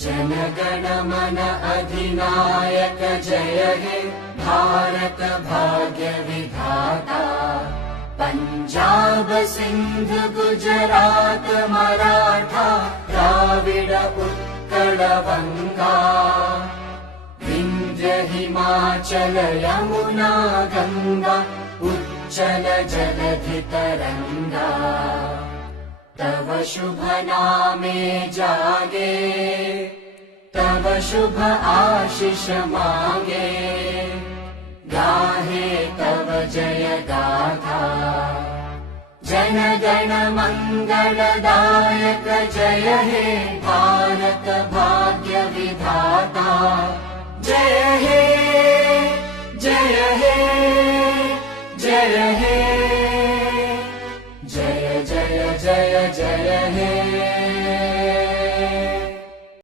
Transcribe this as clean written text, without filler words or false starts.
जनगण मन अधिनायक जय हे भारत भाग्य विधाता। पंजाब सिंध गुजरात मराठा द्राविड उत्कल गंगा। विंध्य हिमाचल यमुना गंगा उच्चल जलधि तरंगा। तव शुभ नामे जागे तव शुभ आशीष मांगे। गाहे तव जय गाथा जन गण मंगलदायक जय हे भारत